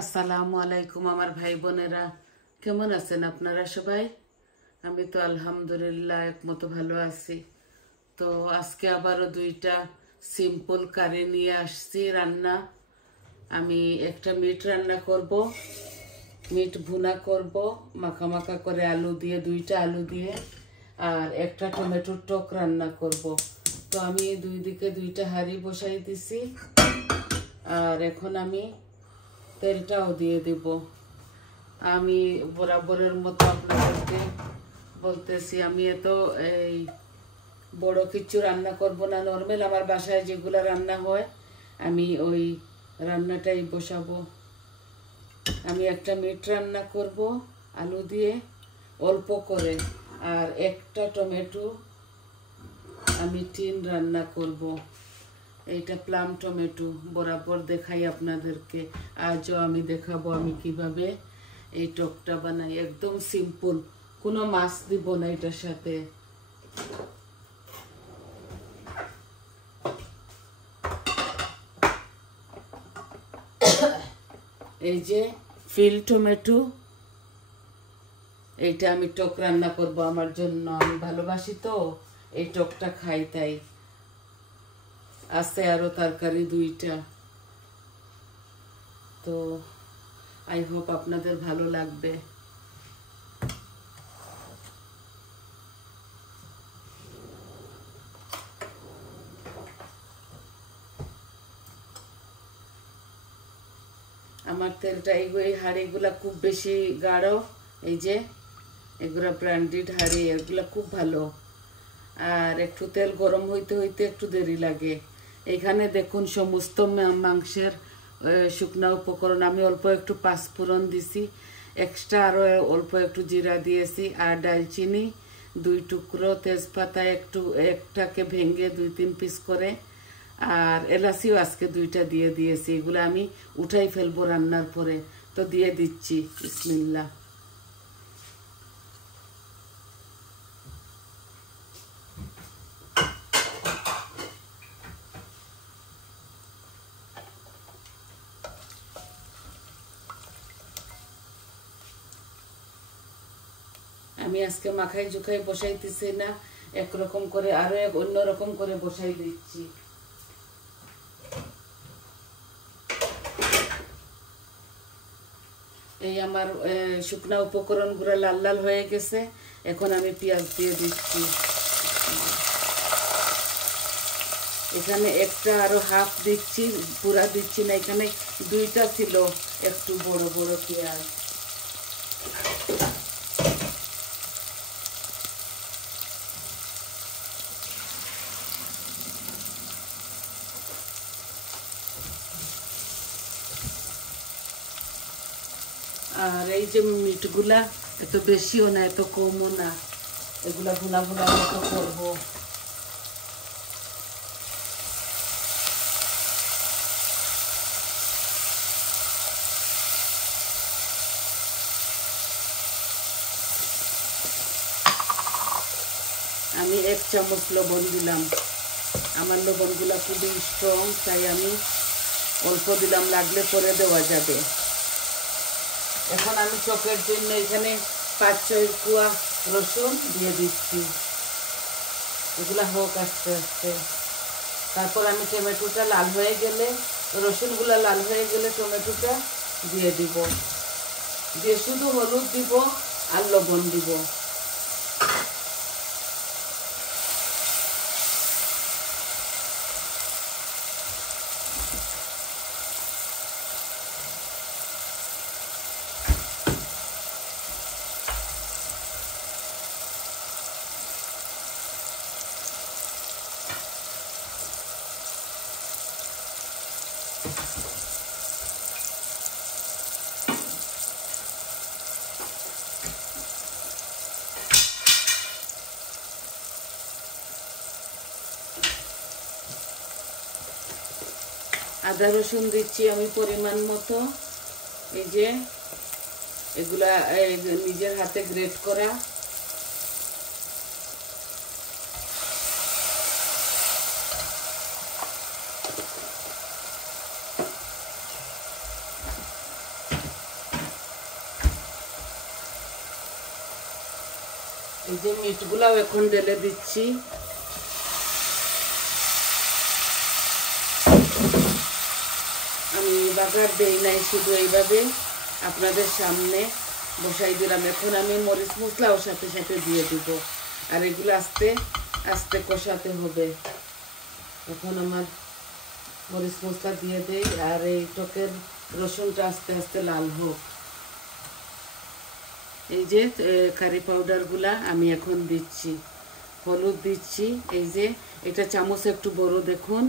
আসসালামু আলাইকুম আমার ভাই বোনেরা, কেমন আছেন আপনারা সবাই? আমি তো আলহামদুলিল্লাহ একমতো ভালো আছি। তো আজকে আবারও দুইটা সিম্পল কারি নিয়ে আসছি রান্না। আমি একটা মিট রান্না করব, মিট ভুনা করব মাখা মাখা করে আলু দিয়ে, দুইটা আলু দিয়ে, আর একটা টমেটোর টক রান্না করব। তো আমি দুই দিকে দুইটা হাঁড়ি বসাই দিছি, আর এখন আমি তেলটাও দিয়ে দিব। আমি বরাবরের মতো আপনাদেরকে বলতেছি, আমি এত এই বড় কিছু রান্না করব না, নর্মাল আমার বাসায় যেগুলো রান্না হয় আমি ওই রান্নাটাই বসাবো। আমি একটা মিট রান্না করব আলু দিয়ে অল্প করে, আর একটা টমেটো আমি টিন রান্না করব। এইটা প্লাম টমেটো, বরাবর দেখাই আপনাদেরকে। আজও আমি দেখাবো আমি কিভাবে এই টকটা বানাই। একদম সিম্পল, কোনো মাছ দিব না এটার সাথে। এই যে ফিল টমেটো, এইটা আমি টক রান্না করব আমার জন্য। আমি ভালোবাসি তো এই টকটা খাই, তাই আছে আরো তরকারি দুইটা। তো আই হোপ আপনাদের ভালো লাগবে। আমার তেলটা এই হাঁড়িগুলা খুব বেশি গাঢ়, এই যে এগুলা ব্র্যান্ডেড হাঁড়ি, এগুলা খুব ভালো। আর একটু তেল গরম হইতে হইতে একটু দেরি লাগে। এখানে দেখুন সমস্ত মাংসের শুকনা উপকরণ। আমি অল্প একটু পাঁচফোড়ন দিছি, এক্সট্রা আরও অল্প একটু জিরা দিয়েছি, আর ডালচিনি 2 টুকরো, তেজপাতা একটাকে ভেঙে 2-3 পিস করে, আর এলাচিও আজকে 2টা দিয়ে দিয়েছি। এগুলো আমি উঠাই ফেলবো রান্নার পরে, তো দিয়ে দিচ্ছি। বিসমিল্লাহ। আমি আজকে মাখাই জুখাই বসাইতেছি না, একরকম করে আরো অন্য রকম করে বসাই দিচ্ছি। এই আমার শুকনা উপকরণগুলো লাল লাল হয়ে গেছে, এখন আমি পেঁয়াজ দিয়ে দিচ্ছি। এখানে একটা আরো হাফ দিচ্ছি, পুরা দিচ্ছি না। এখানে 2টা ছিল একটু বড় বড় পেঁয়াজ। আর এই যে মিটগুলা এত বেশিও না, এত কমও না, এগুলা ভুনা ভুনা মতো করবো। আমি 1 চামচ লবণ দিলাম। আমার লবণগুলা খুবই স্ট্রং, তাই আমি অল্প দিলাম, লাগলে পরে দেওয়া যাবে। এখন আমি টকের জন্য এখানে 5-6 কোয়া রসুন দিয়ে দিচ্ছি। এগুলা হোক আস্তে আস্তে। তারপর আমি টমেটোটা লাল হয়ে গেলে, রসুনগুলা লাল হয়ে গেলে টমেটোটা দিয়ে দিব, দিয়ে শুধু হলুদ দিব আর লবণ দিব। আদা রসুন দিচ্ছি আমি পরিমাণ মতো। এই যে এগুলা নিজের হাতে গ্রেট করা। এই যে মিটগুলাও এখন ঢেলে দিচ্ছি। আমি বাগার দেই নাই, শুধু এইভাবে আপনাদের সামনে বসাই দিলাম। এখন আমি মরিচ মশলাও সাথে সাথে দিয়ে দিব, আর এগুলো আস্তে আস্তে কষাতে হবে। এখন আমার মরিচ মশলা দিয়ে দেই, আর এই টকের রসুনটা আস্তে আস্তে লাল হোক। এই যে কারি পাউডারগুলা আমি এখন দিচ্ছি, হলুদ দিচ্ছি। এই যে এটা চামচ একটু বড়, দেখুন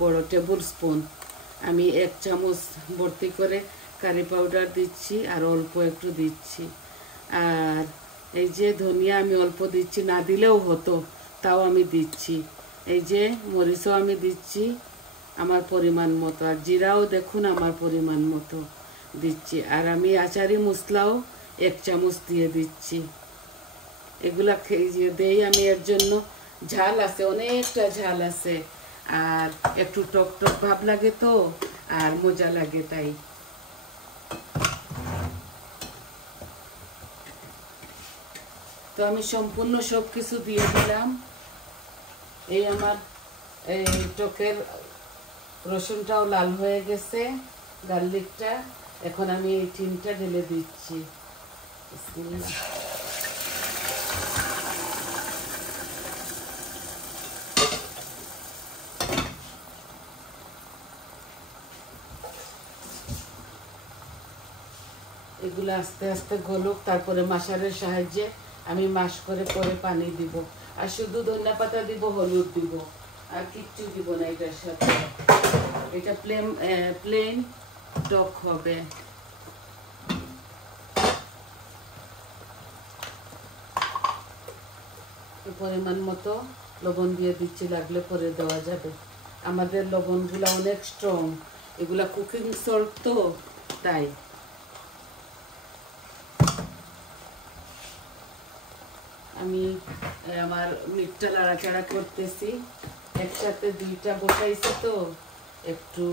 বড় টেবিল স্পুন, আমি 1 চামচ ভর্তি করে কারি পাউডার দিচ্ছি, আর অল্প একটু দিচ্ছি। আর এই যে ধনিয়া আমি অল্প দিচ্ছি, না দিলেও হতো, তাও আমি দিচ্ছি। এই যে মরিচও আমি দিচ্ছি আমার পরিমাণ মতো, আর জিরাও দেখুন আমার পরিমাণ মতো দিচ্ছি। আর আমি আচারি মশলাও 1 চামচ দিয়ে দিচ্ছি। এগুলা দেই আমি, এর জন্য ঝাল আছে, অনেকটা ঝাল আছে, আর একটু টক টক ভাব লাগে তো, আর মজা লাগে তাই। তো আমি সম্পূর্ণ সব কিছু দিয়ে দিলাম। এই আমার এই টকের রসুনটাও লাল হয়ে গেছে, গার্লিকটা। এখন আমি এই টিনটা ঢেলে দিচ্ছি। এগুলো আস্তে আস্তে গলুক, তারপরে মাশারের সাহায্যে আমি মাশ করে পরে পানি দিব। আর শুধু ধনিয়া পাতা দিব, হলুদ দিব, আর কিচ্ছু দিব না এটার সাথে। এটা প্লেন টক হবে। পরিমাণ মতো লবণ দিয়ে দিচ্ছি, লাগলে পরে দেওয়া যাবে। আমাদের লবণগুলা অনেক স্ট্রং, এগুলা কুকিং সল্ট তো, তাই। আমি আমার মিটটা নাড়াচাড়া করতেছি, একসাথে 2টা বসাইছি তো, একটু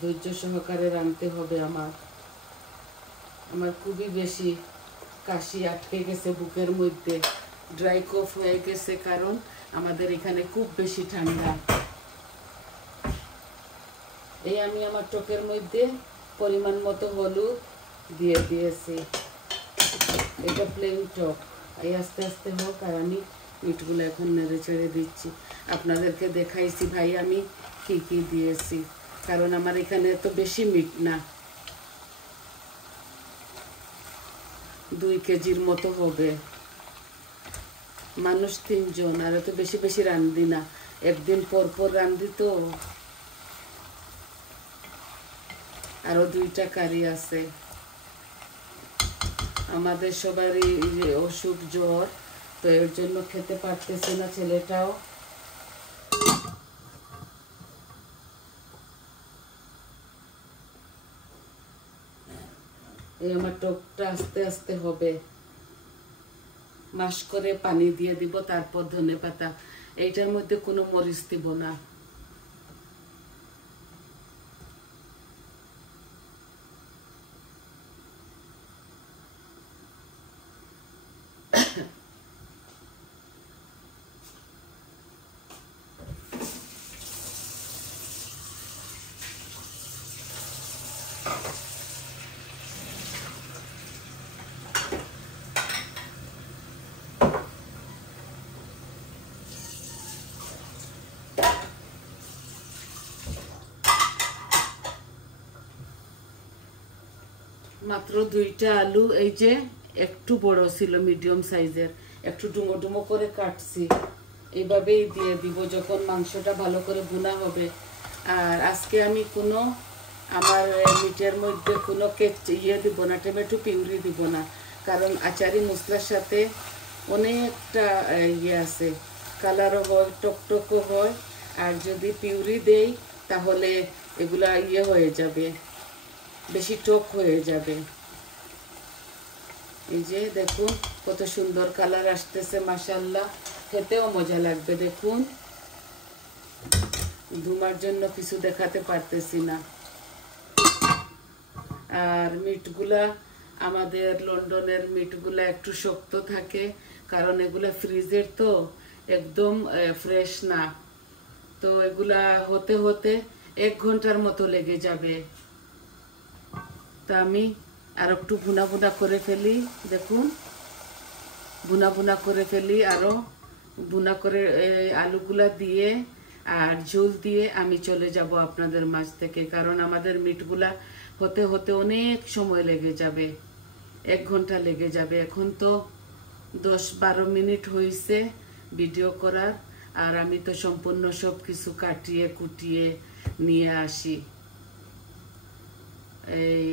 ধৈর্য সহকারে রাঁধতে হবে। আমার খুবই বেশি কাশি আটকে গেছে বুকের মধ্যে, ড্রাই কফ হয়ে গেছে, কারণ আমাদের এখানে খুব বেশি ঠান্ডা। এই আমি আমার টকের মধ্যে পরিমাণ মতো হলুদ দিয়ে দিয়েছি। এটা প্লেন টক, এই আস্তে আস্তে হোক, আর আমি মিটগুলো এখন নেড়ে চেড়ে দিচ্ছি। আপনাদেরকে দেখাইছি ভাই আমি কি কি দিয়েছি, কারণ আমার এখানে তো বেশি মিট না, 2 কেজির মতো হবে, মানুষ 3 জন, আর এত বেশি বেশি রান্ধি না, একদিন পর পর রান্ধি তো। আরো 2টা কারি আছে। আমাদের সবারই অসুখ, জ্বর, তো এর জন্য খেতে পারতেছে না ছেলেটাও। এই আমার টকটা আস্তে আস্তে হবে, মাশ করে পানি দিয়ে দিব, তারপর ধনেপাতা। এইটার মধ্যে কোনো মরিচ দিব না। মাত্র 2টা আলু, এই যে একটু বড় ছিল, মিডিয়াম সাইজের, একটু ডুমো ডুমো করে কাটছি, এইভাবেই দিয়ে দিব যখন মাংসটা ভালো করে ভুনা হবে। আর আজকে আমি কোনো আমার মিটের মধ্যে কোনো দিব না, টমেটো পিউরি দিব না, কারণ আচারি মশলার সাথে অনেকটা আছে, কালারও হয়, টকটকও হয়, আর যদি পিউরি দেই তাহলে এগুলা হয়ে যাবে, বেশি টক হয়ে যাবে। এই যে দেখুন কত সুন্দর কালার আসতেছে, মাশাআল্লাহ, খেতেও মজা লাগবে। দেখুন, ধুমার জন্য কিছু দেখাতে পারতেছি না। আর মিটগুলা, আমাদের লন্ডনের মিটগুলা একটু শক্ত থাকে, কারণ এগুলা ফ্রিজের তো একদম ফ্রেশ না। তো এগুলা হতে হতে 1 ঘন্টার মতো লেগে যাবে। তা আমি আর একটু ভুনা ভুনা করে ফেলি। দেখুন ভুনা ভুনা করে ফেলি, আরো ভুনা করে আলুগুলা দিয়ে আর ঝোল দিয়ে আমি চলে যাব আপনাদের মাঝ থেকে, কারণ আমাদের মিটগুলা হতে হতে অনেক সময় লেগে যাবে, 1 ঘন্টা লেগে যাবে। এখন তো 10-12 মিনিট হয়েছে ভিডিও করার, আর আমি তো সম্পূর্ণ সব কিছু কাটিয়ে কুটিয়ে নিয়ে আসি। এই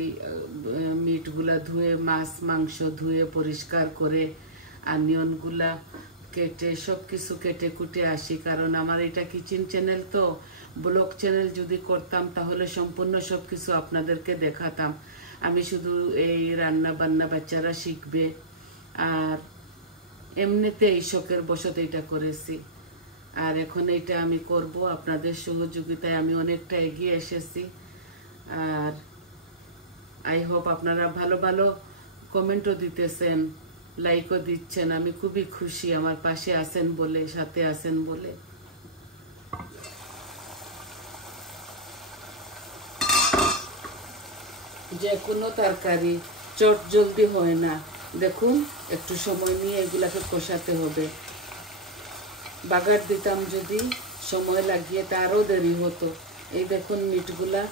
মিটগুলা ধুয়ে, মাছ মাংস ধুয়ে পরিষ্কার করে, অনিয়নগুলা কেটে সব কিছু কেটে কুটে আসি, কারণ আমার এটা কিচেন চ্যানেল তো, ব্লগ চ্যানেল যদি করতাম তাহলে সম্পূর্ণ সব কিছু আপনাদেরকে দেখাতাম। আমি শুধু এই রান্না বান্না বাচ্চারা শিখবে, আর এমনিতে এই শখের বশত এটা করেছি। আর এখন এটা আমি করব আপনাদের সহযোগিতায়, আমি অনেকটা এগিয়ে এসেছি। আর আই হোপ আপনারা ভালো ভালো কমেন্টও দিতেছেন, লাইকও দিচ্ছেন। আমি খুবই খুশি আমার পাশে আছেন বলে, সাথে আছেন বলে। যে কোনো তরকারি চট জলদি হয় না, দেখুন একটু সময় নিয়ে এগুলাকে কষাতে হবে। বাগার দিতাম যদি সময় লাগিয়ে, তারও দেরি হতো। এই দেখুন মিটগুলা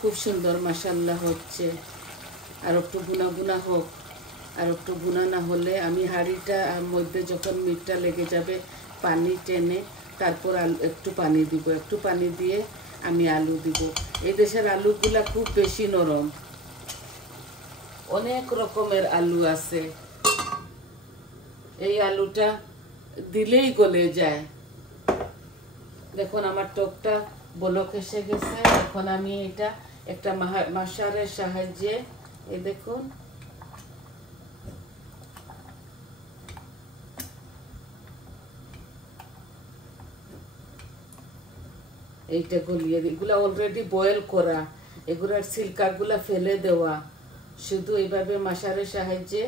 খুব সুন্দর মাশাআল্লাহ হচ্ছে। আর একটু গুনা গুনা হোক, আর একটু গুনা না হলে আমি হাঁড়িটা মধ্যে যখন মিটটা লেগে যাবে পানি টেনে, তারপর একটু পানি দিব, একটু পানি দিয়ে আমি আলু দিব। এই দেশের আলুগুলা খুব বেশি নরম, অনেক রকমের আলু আছে, এই আলুটা দিলেই গলে যায়। দেখুন আমার টকটা বলক এসে গেছে। এখন আমি এটা একটা মাশারের সাহায্যে, এই দেখুন এইটা গলিয়ে, এগুলা অলরেডি বয়েল করা, এগুলার সিল্কাগুলা ফেলে দেওয়া, শুধু এইভাবে মাশারের সাহায্যে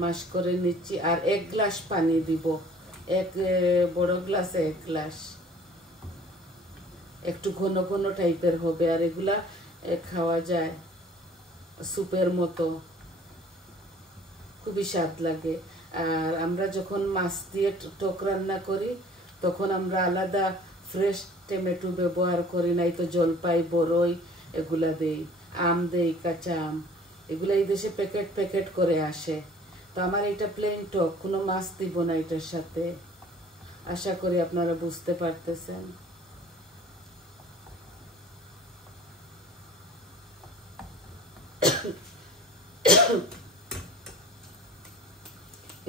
মাশ করে নিচ্ছি। আর 1 গ্লাস পানি দিব, এক বড় গ্লাসে 1 গ্লাস, একটু ঘন ঘন টাইপের হবে। আর এগুলা খাওয়া যায় স্যুপের মতো, খুবই স্বাদ লাগে। আর আমরা যখন মাছ দিয়ে টক রান্না করি তখন আমরা আলাদা ফ্রেশ টমেটো ব্যবহার করি, নাই তো জলপাই, বড়ই এগুলা দেই, আম দেই, কাঁচা আম, এগুলা এই দেশে প্যাকেট প্যাকেট করে আসে। তো আমার এটা প্লেন টক, কোনো মাছ দিব না এটার সাথে। আশা করি আপনারা বুঝতে পারতেছেন।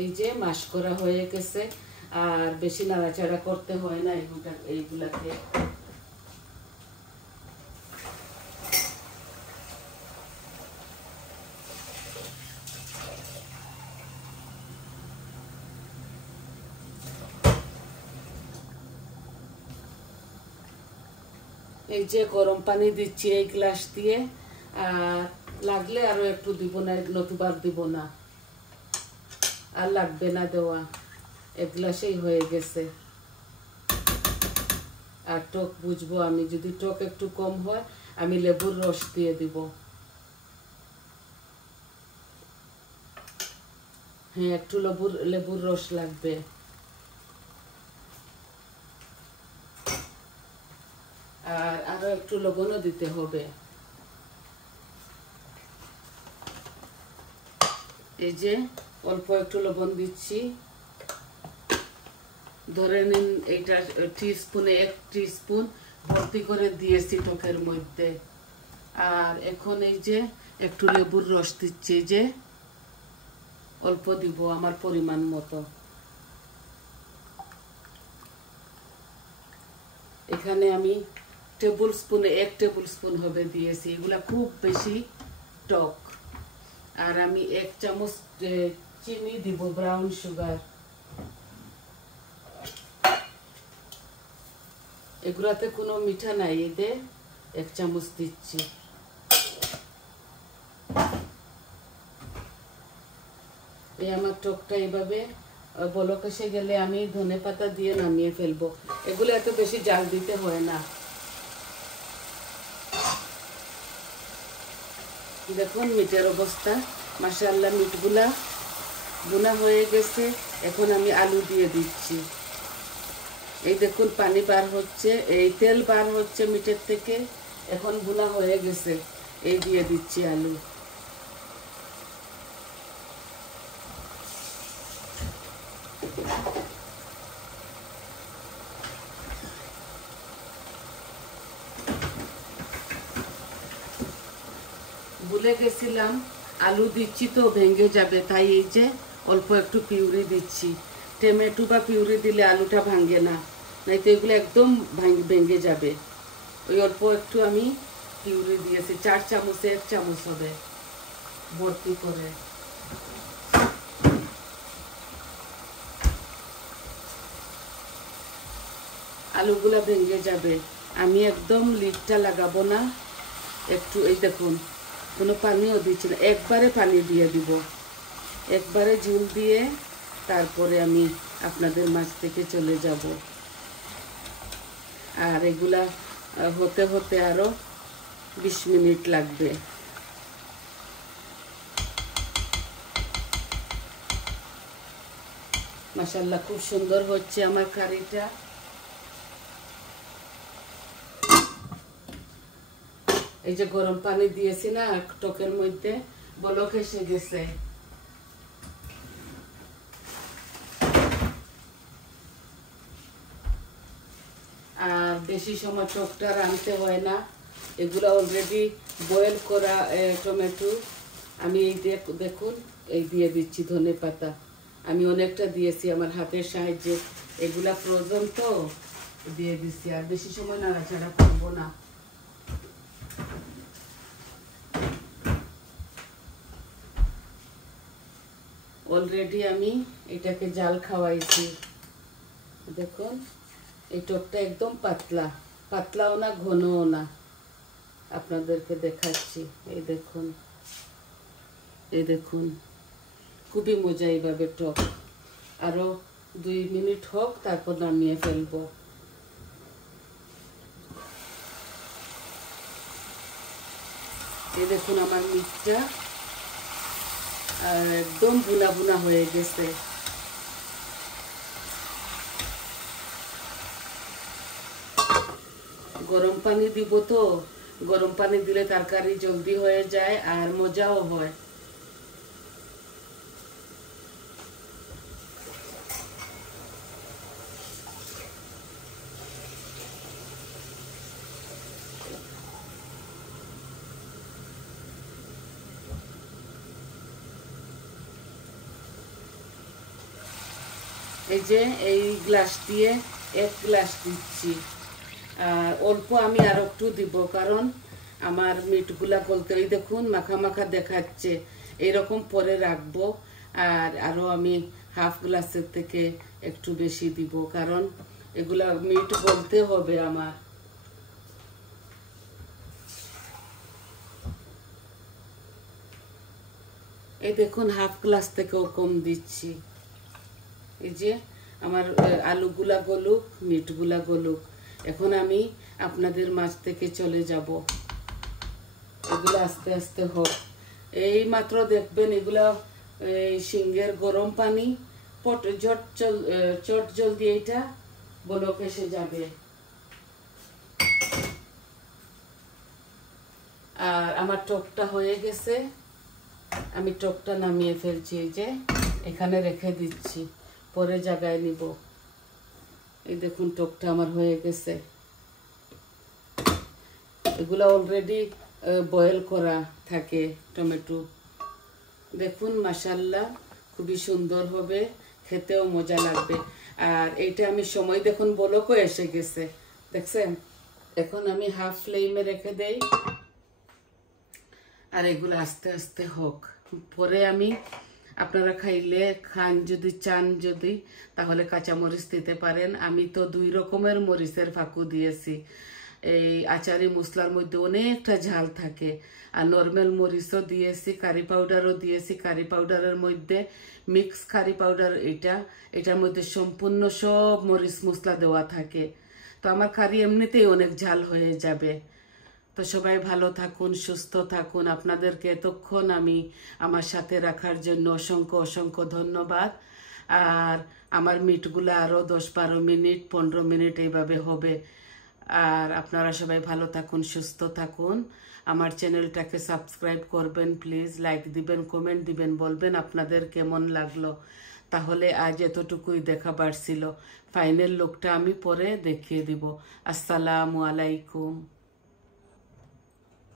এই যে মাশ করা হয়ে গেছে, আর বেশি নাড়াচাড়া করতে হয় না এইগুলাকে। এই যে গরম পানি দিচ্ছি এই গ্লাস দিয়ে, আর লাগলে আরো একটু দিব না, নতুবার দিব না, আর লাগবে না দেওয়া, 1 গ্লাসেই হয়ে গেছে। আর টক বুঝবো আমি, যদি টক একটু কম হয় আমি লেবুর রস দিয়ে দিব। হ্যাঁ, একটু লেবুর রস লাগবে। আর আরো একটু লবণও দিতে হবে। এই যে অল্প একটু লবণ দিচ্ছি, ধরে নিন এইটা টিস্পুনে 1 টিস্পুন ভর্তি করে দিয়েছি টকের মধ্যে। আর এখন এই যে একটু লেবুর রস দিচ্ছি, যে অল্প দিব আমার পরিমাণ মতো। এখানে আমি 1 টেবিল স্পুন হবে দিয়েছি, এগুলা খুব বেশি টক। আর আমি 1 চামচ চিনি দিব, ব্রাউন সুগার। এগুলাতে কোনো মিঠা নাই, এতে 1 চামচ দিচ্ছি। এই আমার টকটা এভাবে বলক এসে গেলে আমি ধনেপাতা দিয়ে নামিয়ে ফেলবো। এগুলো এত বেশি জাল দিতে হয় না। দেখুন মিটের অবস্থা, মাশাআল্লাহ মিটগুলা বোনা হয়ে গেছে। এখন আমি আলু দিয়ে দিচ্ছি। এই দেখুন পানি বার হচ্ছে, এই তেল বার হচ্ছে মিটের থেকে। এখন বোনা হয়ে গেছে, এই দিয়ে দিচ্ছি আলু। ভুলে গেছিলাম আলু দিচ্ছি তো ভেঙে যাবে, তাই এই যে অল্প একটু পিউরি দিচ্ছি। টমেটো বা পিউরি দিলে আলুটা ভাঙে না, নাই তো এগুলো একদম ভেঙে যাবে। ওই অল্প একটু আমি পিউরি দিয়েছি, 4 চামচে 1 চামচ হবে ভর্তি করে। আলুগুলা ভেঙে যাবে। আমি একদম লিডটা লাগাবো না, একটু এই দেখুন কোনো পানিও দিচ্ছি না, একবারে পানি দিয়ে দিব। একবারে ঝোল দিয়ে তারপরে আমি আপনাদের মাছ থেকে চলে যাব। আর এগুলা হতে হতে আরো 20 মিনিট লাগবে। মাশাআল্লাহ খুব সুন্দর হচ্ছে আমার কারিটা। এই যে গরম পানি দিয়েছি না টকের মধ্যে, বলক এসে গেছে। আর বেশি সময় টকটা রাঁধতে হয় না, এগুলা অলরেডি বয়েল করা টমেটো। আমি এই দেখুন এই দিয়ে দিচ্ছি ধনেপাতা। আমি অনেকটা দিয়েছি আমার হাতের সাহায্যে, এগুলা ফ্রোজেন তো দিয়ে দিচ্ছি। আর বেশি সময় নাড়াচাড়া করবো না। অলরেডি আমি এটাকে জাল খাওয়াইছি। দেখুন এই টকটা একদম পাতলা, পাতলাও না ঘনও না। আপনাদেরকে দেখাচ্ছি, এই দেখুন, এই দেখুন খুবই মজা এইভাবে টক। আরো 2 মিনিট হোক, তারপর নামিয়ে ফেলবো। এই দেখুন আমার মিটটা একদম বুনা বুনা হয়ে গেছে। গরম পানি দিব তো, গরম পানি দিলে তরকারি জলদি হয়ে যায় আর মজাও হয়। এই যে এই গ্লাস দিয়ে 1 গ্লাস দিচ্ছি। আর অল্প আমি আর একটু দিব, কারণ আমার মিটগুলা গলতে, ওই দেখুন মাখা মাখা দেখাচ্ছে, এরকম পরে রাখবো। আর আরো আমি হাফ গ্লাসের থেকে একটু বেশি দিব, কারণ এগুলা মিট গলতে হবে আমার। এই দেখুন হাফ গ্লাস থেকেও কম দিচ্ছি। এই যে আমার আলুগুলা গলুক, মিটগুলা গলুক। এখন আমি আপনাদের মাছ থেকে চলে যাব। এগুলো আস্তে আস্তে হোক। এই মাত্র দেখবেন এগুলা সিংহের গরম পানি চট জলদি এইটা বলক এসে যাবে। আর আমার টকটা হয়ে গেছে, আমি টকটা নামিয়ে ফেলছি। এই যে এখানে রেখে দিচ্ছি, পরে জায়গায় নিব। এই দেখুন টকটা আমার হয়ে গেছে। এগুলা অলরেডি বয়েল করা থাকে টমেটো। দেখুন মাশাআল্লাহ খুবই সুন্দর হবে, খেতেও মজা লাগবে। আর এইটা আমি সময় দেখুন বলকও এসে গেছে, দেখছেন। এখন আমি হাফ ফ্লেমে রেখে দেই, আর এগুলো আস্তে আস্তে হোক। পরে আমি আপনারা খাইলে খান যদি চান, যদি তাহলে কাঁচামরিচ দিতে পারেন। আমি তো 2 রকমের মরিচের ফাঁকু দিয়েছি, এই আচারি মশলার মধ্যে অনেকটা ঝাল থাকে। আর নর্মাল মরিচও দিয়েছি, কারি পাউডারও দিয়েছি। কারি পাউডারের মধ্যে মিক্স কারি পাউডার, এটার মধ্যে সম্পূর্ণ সব মরিচ মশলা দেওয়া থাকে। তো আমার কারি এমনিতেই অনেক ঝাল হয়ে যাবে। তো সবাই ভালো থাকুন, সুস্থ থাকুন। আপনাদেরকে এতক্ষণ আমি আমার সাথে রাখার জন্য অসংখ্য অসংখ্য ধন্যবাদ। আর আমার মিটগুলো আরও 10-12 মিনিট 15 মিনিট এইভাবে হবে। আর আপনারা সবাই ভালো থাকুন, সুস্থ থাকুন। আমার চ্যানেলটাকে সাবস্ক্রাইব করবেন প্লিজ, লাইক দিবেন, কমেন্ট দিবেন, বলবেন আপনাদের কেমন লাগলো। তাহলে আজ এতটুকুই দেখাবার ছিল। ফাইনাল লুকটা আমি পরে দেখিয়ে দিব। আসসালামু আলাইকুম।